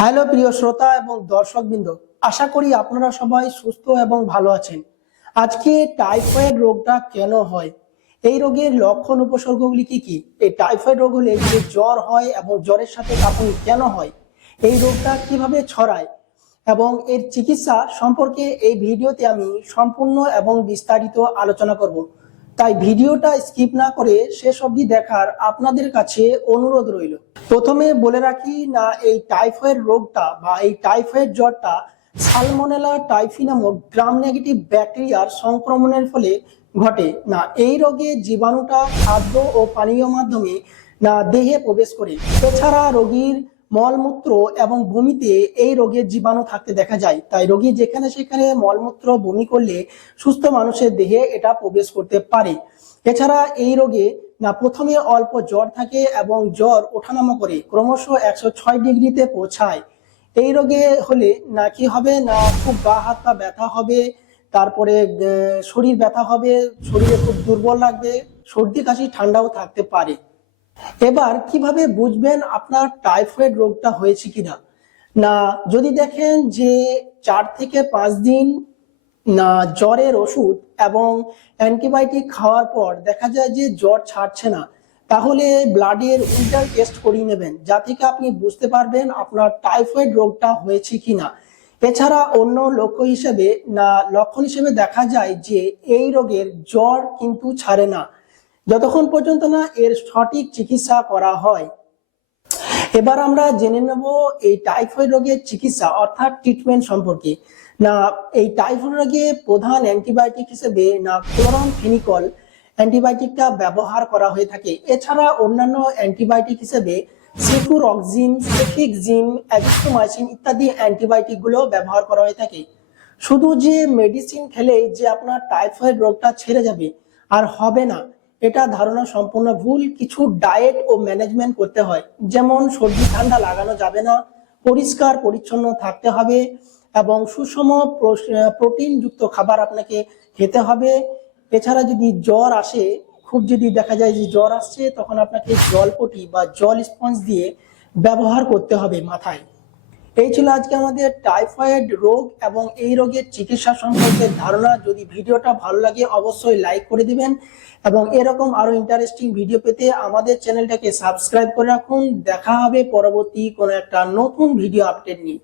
Hello প্রিয় শ্রোতা এবং দর্শকবৃন্দ, আশা করি আপনারা সবাই সুস্থ এবং ভালো আছেন। আজকে টাইফয়েড রোগটা কেন হয়? এই রোগের লক্ষণ উপসর্গগুলি কি কি? এই টাইফয়েড রোগ হলে যে জ্বর হয় এবং জ্বরের সাথে কাঁপুনি কেন হয়? এই রোগটা কীভাবে ছড়ায়? এবং এর চিকিৎসা সম্পর্কে এই ভিডিওতে আমি সম্পূর্ণ এবং বিস্তারিত আলোচনা করব। তাই ভিডিওটা স্কিপ না করে শেষ অবধি দেখার আপনাদের কাছে অনুরোধ রইল। প্রথমে বলে রাখি, না, এই টাইফয়েড রোগটা বা এই টাইফয়েড জ্বরটা সালমোনেলা টাইফি নামক গ্রাম নেগেটিভ ব্যাকটেরিয়ার সংক্রমণের ফলে ঘটে। না, এই রোগে জীবাণুটা খাদ্য ও পানীয় মাধ্যমে, না, দেহে প্রবেশ করে। এছাড়া রোগীর মলমূত্র এবং বমিতে এই রোগের জীবাণু থাকতে দেখা যায়। তাই রোগী যেখানে সেখানে মলমূত্র, বমি করলে সুস্থ মানুষের দেহে এটা প্রবেশ করতে পারে। এছাড়া এই রোগে না প্রথমে অল্প জ্বর থাকে এবং জ্বর ওঠানামা করে ক্রমশ একশো ছয় ডিগ্রিতে পৌঁছায়। এই রোগে হলে না কি হবে, না খুব গা, হাত, পা ব্যথা হবে, তারপরে শরীর ব্যথা হবে, শরীরে খুব দুর্বল লাগবে, সর্দি, কাশি, ঠান্ডাও থাকতে পারে। এবার কীভাবে বুঝবেন আপনার টাইফয়েড রোগটা হয়েছে কিনা? না, যদি দেখেন যে চার থেকে পাঁচ দিন, না, জ্বরের ওষুধ এবং অ্যান্টিবায়োটিক খাওয়ার পর দেখা যায় যে জ্বর ছাড়ছে না, তাহলে ব্লাডের উল্টার টেস্ট করিয়ে নেবেন, যা থেকে আপনি বুঝতে পারবেন আপনার টাইফয়েড রোগটা হয়েছে কিনা। এছাড়া অন্য লক্ষ্য হিসেবে, না, লক্ষণ হিসেবে দেখা যায় যে এই রোগের জ্বর কিন্তু ছাড়ে না। যতক্ষণ পর্যন্ত না এর সঠিক চিকিৎসা করা হয়। এবার আমরা জেনে নেব এই টাইফয়েড রোগের চিকিৎসা অর্থাৎ ট্রিটমেন্ট সম্পর্কে। না, এই টাইফয়েড রোগে প্রধান অ্যান্টিবায়োটিক হিসেবে না, ক্লোরন ফেনিকল অ্যান্টিবায়োটিকটা ব্যবহার করা হয়ে থাকে। এছাড়া অন্যান্য অ্যান্টিবায়োটিক হিসেবে সিফুরক্সিন, সেফিক্সিন অ্যাজিথ্রোমাইসিন ইত্যাদি অ্যান্টিবায়োটিকগুলো ব্যবহার করা হয়ে থাকে। শুধু যে মেডিসিন খেলেই যে আপনার টাইফয়েড রোগটা ছেড়ে যাবে আর হবে না এটা ধারণা সম্পূর্ণ ভুল। কিছু ডায়েট ও ম্যানেজমেন্ট করতে হয়। যেমন, সর্দি, ঠান্ডা লাগানো যাবে না। পরিষ্কার, পরিচ্ছন্ন থাকতে হবে এবং সুষম প্রোটিন যুক্ত খাবার আপনাকে খেতে হবে। এছাড়া যদি জ্বর আসে, খুব যদি দেখা যায় যে জ্বর আসছে, তখন আপনাকে জলপটি বা জল স্পঞ্জ দিয়ে ব্যবহার করতে হবে মাথায়। এই ছিল আজকে আমাদের টাইফয়েড রোগ এবং এই রোগের চিকিৎসা সম্পর্কে ধারণা। যদি ভিডিওটা ভালো লাগে, অবশ্যই লাইক করে দিবেন এবং এরকম আরও ইন্টারেস্টিং ভিডিও পেতে আমাদের চ্যানেলটাকে সাবস্ক্রাইব করে রাখুন। দেখা হবে পরবর্তী কোনো একটা নতুন ভিডিও আপডেট নিয়ে।